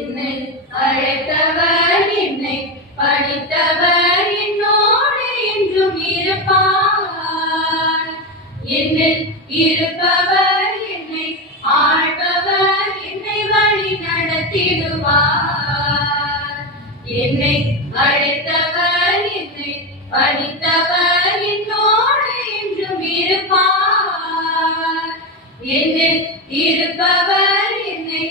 என்னை அழைத்தவர் என்னை படித்தவர் என்னோடு என்றும் இருப்பார். என்னில் இருப்பவர் என்னை ஆழ்பவர் என்னை வழி நடத்திடுவார். என்னை அழைத்தவர் என்னை படித்தவர் என்னோடு என்றும் இருப்பார். என்னில் இருப்பவர் என்னை